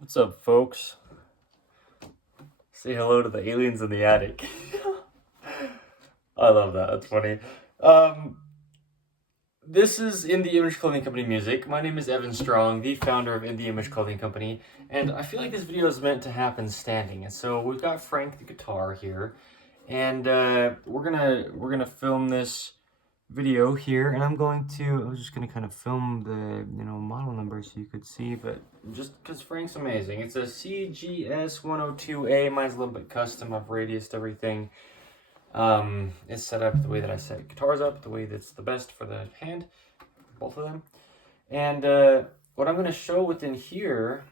What's up, folks? Say hello to the aliens in the attic. I love that. That's funny. Um, this is In the Image Clothing Company music. My name is Evan Strong, the founder of In the Image Clothing Company, and I feel like this video is meant to happen standing. And so we've got Frank the guitar here, and we're gonna film this video here, and I was just gonna kind of film the model number so you could see, but just because Frank's amazing. It's a CGS 102A. Mine's a little bit custom. I've radiused everything. It's set up the way that I set guitars up, the way that's the best for the hand, both of them. And what I'm gonna show within here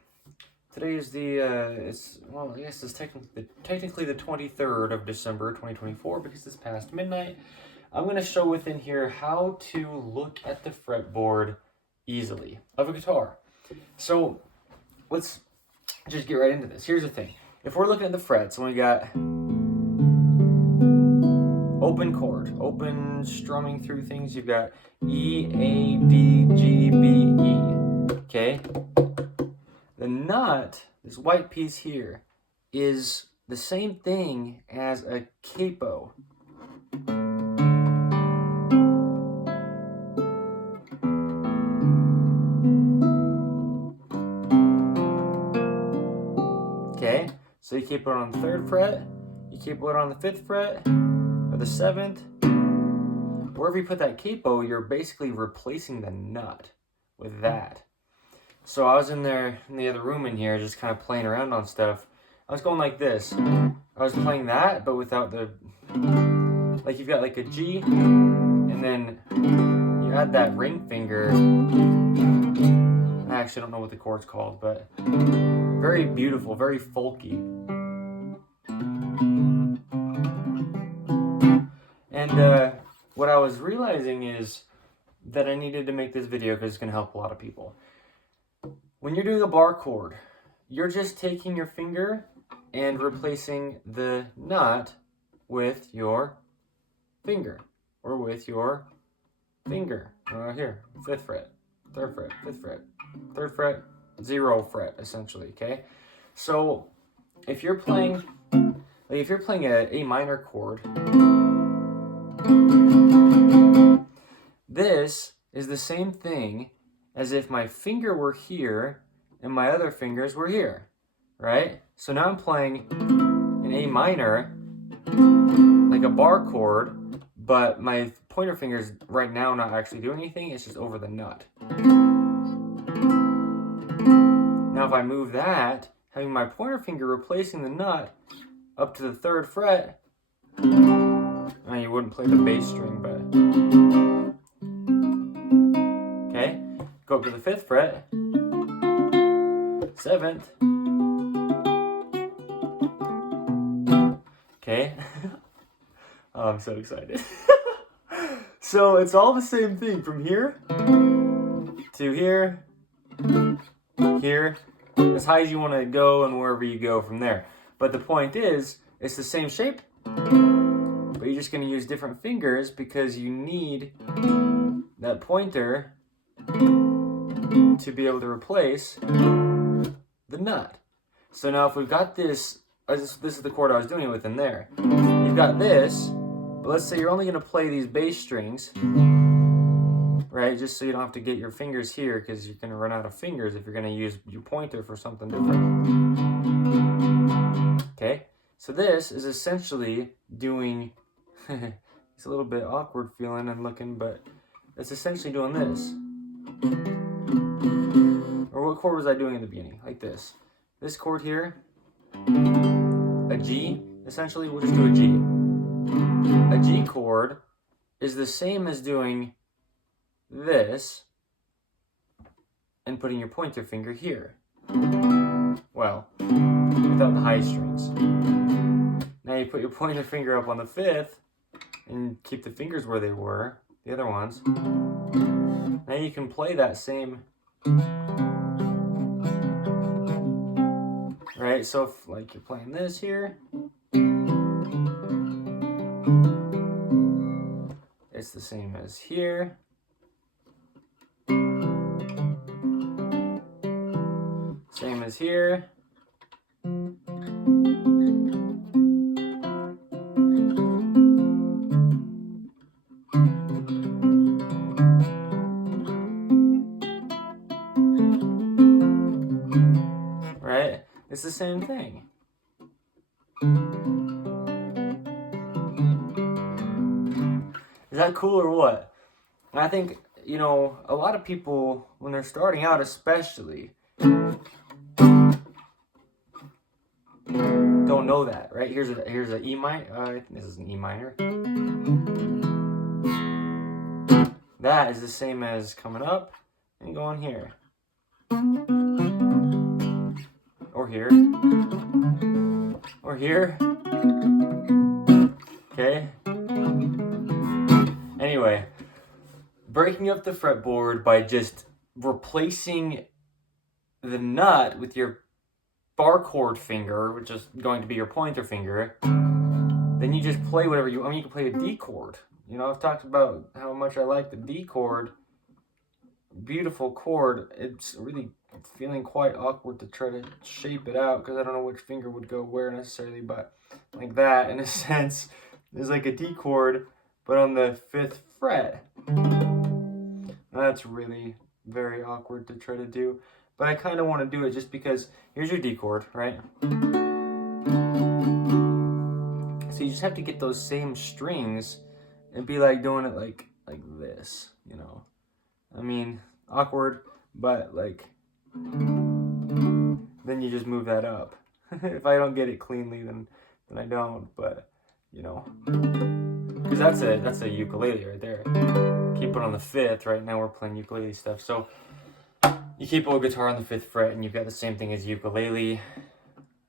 today is I guess it's technically the 23rd of December 2024 because it's past midnight. I'm going to show within here how to look at the fretboard easily of a guitar. So let's just get right into this. Here's the thing. If we're looking at the frets and we got open chord, open strumming through things, you've got E, A, D, G, B, E. Okay? The nut, this white piece here, is the same thing as a capo. Okay, so you capo it on the 3rd fret, you capo it on the 5th fret, or the 7th. Wherever you put that capo, you're basically replacing the nut with that. So I was in there in the other room in here just kind of playing around on stuff. I was going like this. I was playing that, but without the... Like you've got like a G, and then you add that ring finger. I actually don't know what the chord's called, but very beautiful, very folky. And what I was realizing is that I needed to make this video because it's going to help a lot of people. When you're doing a bar chord, you're just taking your finger and replacing the nut with your finger, or with your finger. Here, 5th fret, 3rd fret, 5th fret, 3rd fret, 0 fret, essentially, okay? So if you're playing an A minor chord, this is the same thing as if my finger were here and my other fingers were here, right? So now I'm playing an A minor, like a bar chord, but my pointer finger's right now not actually doing anything, it's just over the nut. Now if I move that, having my pointer finger replacing the nut up to the 3rd fret, now you wouldn't play the bass string, but... Okay, go up to the 5th fret, 7th, okay, oh, I'm so excited. So it's all the same thing from here to here, here, as high as you want to go and wherever you go from there. But the point is, it's the same shape, but you're just going to use different fingers because you need that pointer to be able to replace the nut. So now if we've got this is the chord I was doing it with in there. You've got this, but let's say you're only going to play these bass strings, right? Just so you don't have to get your fingers here because you're going to run out of fingers if you're going to use your pointer for something different. Okay, so this is essentially doing, it's a little bit awkward feeling and looking, but it's essentially doing this. Or what chord was I doing in the beginning? Like this. This chord here, a G, essentially, we'll just do a G. A G chord is the same as doing this and putting your pointer finger here. Well, without the high strings. Now you put your pointer finger up on the 5th and keep the fingers where they were, the other ones. Now you can play that same, right? So if like you're playing this here, it's the same as here. Same as here. Right? It's the same thing. Is that cool or what? And I think, you know, a lot of people, when they're starting out especially, don't know that, right? Here's an E minor. This is an E minor. That is the same as coming up and going here. Or here. Or here. Okay? Anyway, breaking up the fretboard by just replacing the nut with your bar chord finger, which is going to be your pointer finger, then you just play whatever you, I mean, you can play a D chord. You know, I've talked about how much I like the D chord. Beautiful chord. It's really feeling quite awkward to try to shape it out because I don't know which finger would go where necessarily, but like that, in a sense, is like a D chord, but on the 5th fret. That's really very awkward to try to do, but I kind of want to do it just because here's your D chord, right? So you just have to get those same strings and be like doing it like this, you know. I mean, awkward, but like, then you just move that up. If I don't get it cleanly, then I don't, but you know, because that's a ukulele right there. Keep it on the 5th. Right now we're playing ukulele stuff, so you keep a guitar on the 5th fret, and you've got the same thing as ukulele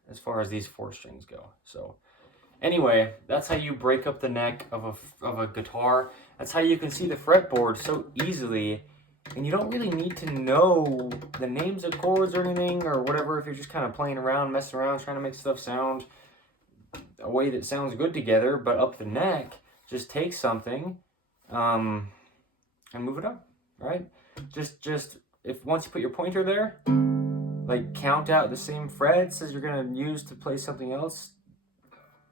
as far as these 4 strings go. So anyway, that's how you break up the neck of a guitar. That's how you can see the fretboard so easily, and you don't really need to know the names of chords or anything or whatever if you're just kind of playing around, messing around, trying to make stuff sound a way that sounds good together. But up the neck, just take something and move it up, right? Just if once you put your pointer there, like count out the same frets as you're gonna use to play something else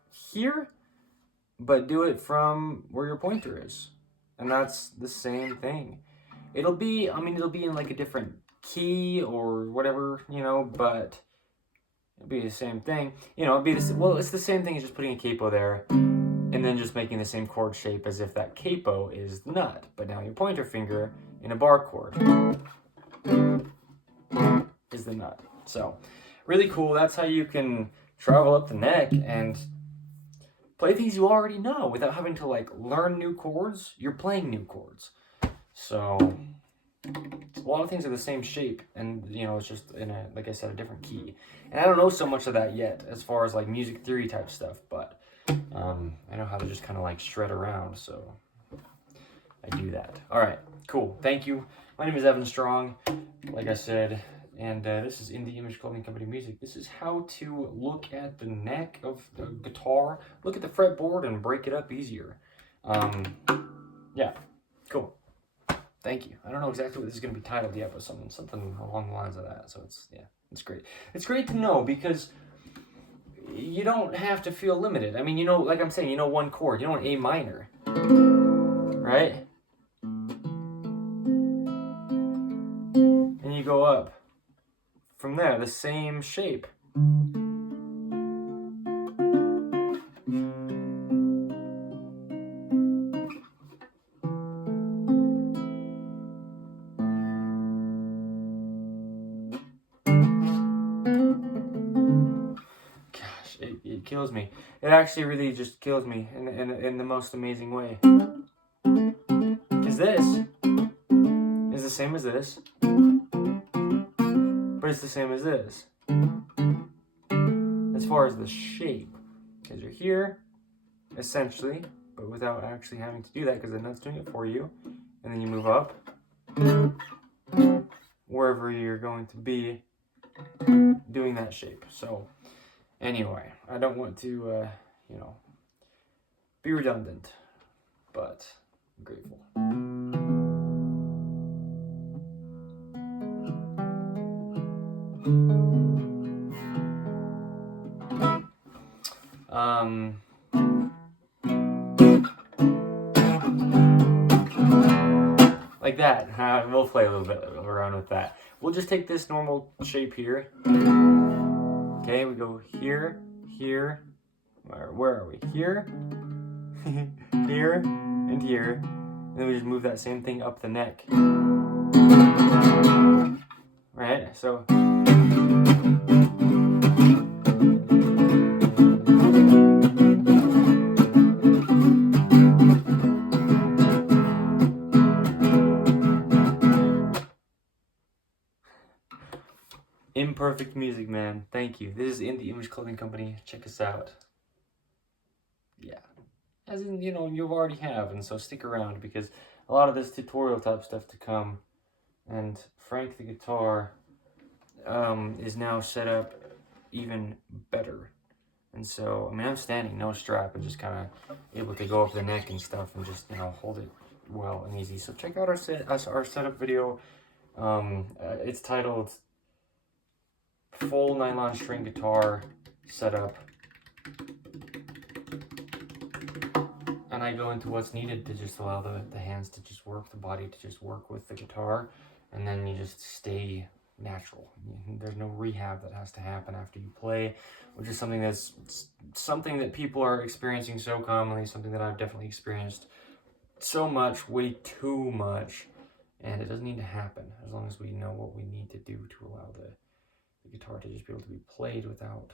here, but do it from where your pointer is, and that's the same thing. It'll be, I mean, it'll be in like a different key or whatever, you know, but it'll be the same thing. You know, it'll be this. Well, it's the same thing as just putting a capo there, and then just making the same chord shape as if that capo is the nut, but now your pointer finger in a bar chord is the nut. So, really cool. That's how you can travel up the neck and play things you already know without having to like learn new chords. You're playing new chords. So a lot of things are the same shape, and you know, it's just in a, like I said, a different key. And I don't know so much of that yet as far as like music theory type stuff, but I know how to just kind of like shred around, so I do that. All right, cool. Thank you. My name is Evan Strong, like I said, and this is In The Image Clothing Company Music. This is how to look at the neck of the guitar, look at the fretboard, and break it up easier. Yeah, cool. Thank you. I don't know exactly what this is going to be titled yet, but something along the lines of that. So it's great. It's great to know because you don't have to feel limited. I mean, you know, like I'm saying, you know one chord, you know an A minor, right? And you go up from there, the same shape. It kills me. It actually really just kills me in the most amazing way. Because this is the same as this, but it's the same as this as far as the shape. Because you're here, essentially, but without actually having to do that because the nut's doing it for you. And then you move up wherever you're going to be doing that shape. So anyway, I don't want to, you know, be redundant, but I'm grateful. like that. We'll play a little bit around with that. We'll just take this normal shape here. Okay, we go here, here. Where are we? Here, here, and here. And then we just move that same thing up the neck. Right? So. Imperfect music, man. Thank you. This is In The Image Clothing Company. Check us out. Yeah. As in, you know, you already have, and so stick around because a lot of this tutorial type stuff to come. And Frank the guitar is now set up even better. And so, I mean, I'm standing, no strap, and just kind of able to go up the neck and stuff and just, you know, hold it well and easy. So check out our setup video. It's titled Full Nylon String Guitar Setup. And I go into what's needed to just allow the hands to just work, the body to just work with the guitar, and then you just stay natural. There's no rehab that has to happen after you play, which is something that people are experiencing so commonly, something that I've definitely experienced so much, way too much, and it doesn't need to happen as long as we know what we need to do to allow the guitar to just be able to be played without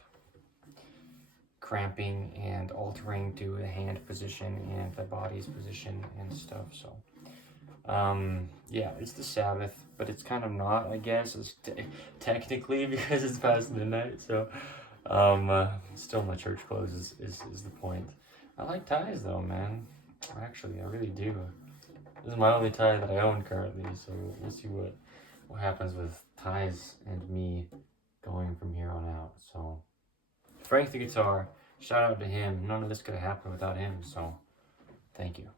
cramping and altering to the hand position and the body's position and stuff. So yeah, it's the Sabbath, but it's kind of not, I guess, it's technically because it's past midnight. So still my church clothes is the point. I like ties though, man. Actually, I really do. This is my only tie that I own currently, so we'll see what happens with ties and me going from here on out. So Frank the guitar, shout out to him. None of this could have happened without him, so thank you.